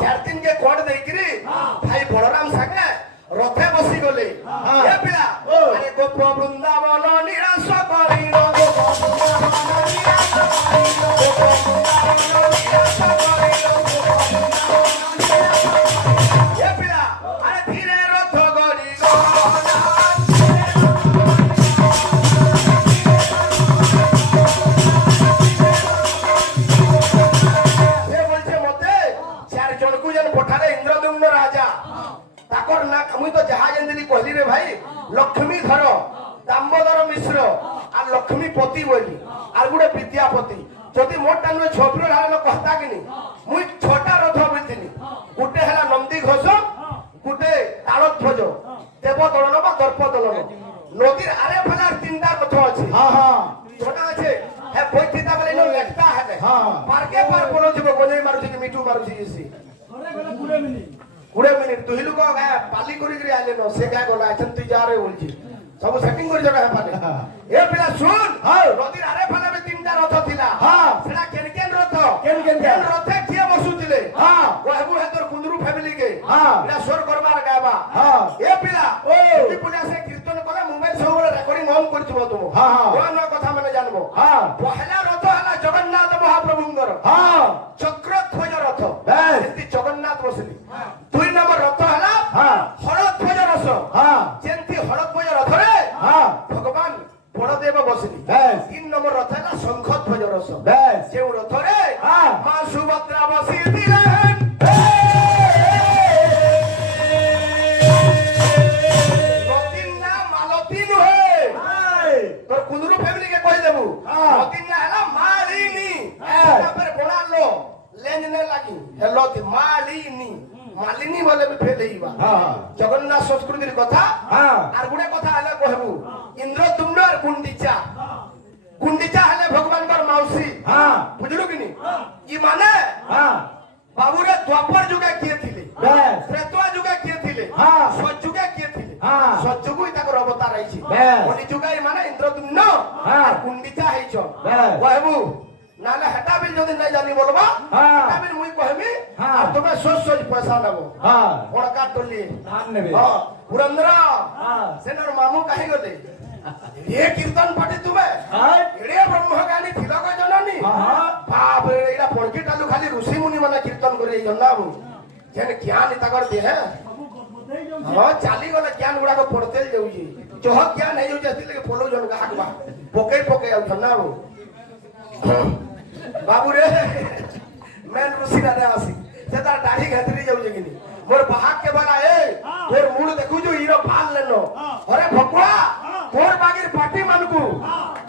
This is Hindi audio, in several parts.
चार दिन के कोड देकरी भाई बलराम सागे रथे बसी गले ए पिला अरे गोप वृंदावन निराश करिलो ए पिला अरे धीरे रथ गरी पठारे इंद्रदुम्न राजा ताकर ना मुई तो जहा जेंदिली कहली रे भाई लक्ष्मीधर दामोदर मिश्र आ लक्ष्मीपति बोली आर गुडे विद्यापति जदि मोटा नु छोटरो हाल कहता कि मुई छोटा रथ बोलतिनी गुटे हला नंदी घोष गुटे तालध्वज देवदलन बा दर्पदलन नदीर आरे फला तीनटा रथ अछि हां हां छोटा अछि हे बैठिता बेले नो लेखता है हां पारके पार बोलो जब गोजई मारुछि कि मिठू मारुछि इसी 20 मिनिट तु हिलु को गया पाली करी करी आले न से क्या गोला अछन तु जा रे बोलछि सब सेटिंग कर जगह है पाले ए पिला सुन नदी आरे फला में तीनटा रथ थिला हां सेडा केन रथे किए बसुतिले हां कहबु हे तोर कुंदरू फैमिली के हां एला स्वर करबार गाबा हां ए पिला ओ पुलिस से कीर्तन कले मोबाइल सब रिकॉर्डिंग ऑन करथिबो तुम हां हां न कथा माने जानबो हां पहला रथ हला जगन्नाथ महाप्रभुंगर हां चक्र ध्वज रथ जेंति जगन्नाथ बसली 2 नंबर रथ हला हां हरध्वज रथ हां जेंति हरध्वज रथ रे हां भगवान बड़देव बसली 3 नंबर रथ हला शंख ध्वज रथ जे रथ रे हां मां सुभद्रा बसी दिलेन नतीना मालती नुहे तोर कुंदरू फैमिली के कहि देबू नतीना हला मालिनी तापर बड़ा लो लेन ने लागी हेलो ती मालिनी मालिनी बोले भी फेल हेइबा हां जगन्नाथ संस्कृति री कथा हां आर गुडे कथा हले कहबू इंद्र तुमर गुंडीचा हले भगवान कर मौसी हां बुझलु कि नी ई माने हां बाबू रे द्वापर जुगे किए थिले त्रेता जुगे किए थिले हां सतजुगे किए थिले हां सतजुगु ताकर अवतार आइछि ओनी जुगे माने इंद्र तुमन हां गुंडीचा हेइछो कहबू नाले हटा बिल जदी नै जानी बोलबा हटा बिल मुई कहबी आ तमे सोच पैसा लेबो हां बड़का टोली धान नेबे हां पुरंदरा हां सेनर मामू काहे गले ये कीर्तन पाटी तुमे हां एडे ब्रह्मगानी थिला का जननी हां बाप रे एडा पड़की टालू खाली ऋषि मुनि माने कीर्तन करे जन्नाबू जेन ज्ञान ताकर दे है हां चाली गले ज्ञान गुडा को पड़तेल जाउजी जोह ज्ञान है जो जति लगे फॉलो जन का हकबा पोके आ जन्नाबू बाबू रे मैन ऋषि रे आसी से तार दाढ़ी घेतरी जाउ जगिनी मोर बहाक के बला ए तोर मूड देखु जो हीरो फाल लेनो अरे भकुआ तोर बागिर पार्टी मानकू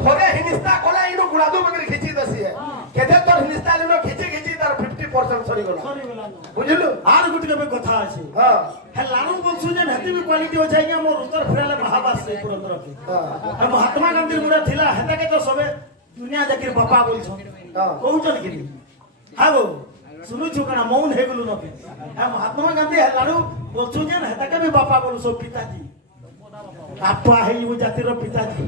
थोरे हिनिस्ता कोला इनो गुडादू बगिर खिची दसी है केते तोर हिनिस्ता लेनो खिची तार 50% सरी गला बुझलु आर गुटी के कथा अछि हां हे लालू बंसु जे हेती भी क्वालिटी हो जाय मोर उत्तर फेराले महावास से पुरंदर के महात्मा गांधी मुडा थिला हेता के तो सबे दुनिया जाकिर बापा बोल छ कहू चल गिरी हागो सुनु छुकना मौन हे गेलु नके आ महात्मा गांधी हलाडू बोलछु जे हेता के भी बापा बोलु सब पिताजी आपा हे यु जातिर पिताजी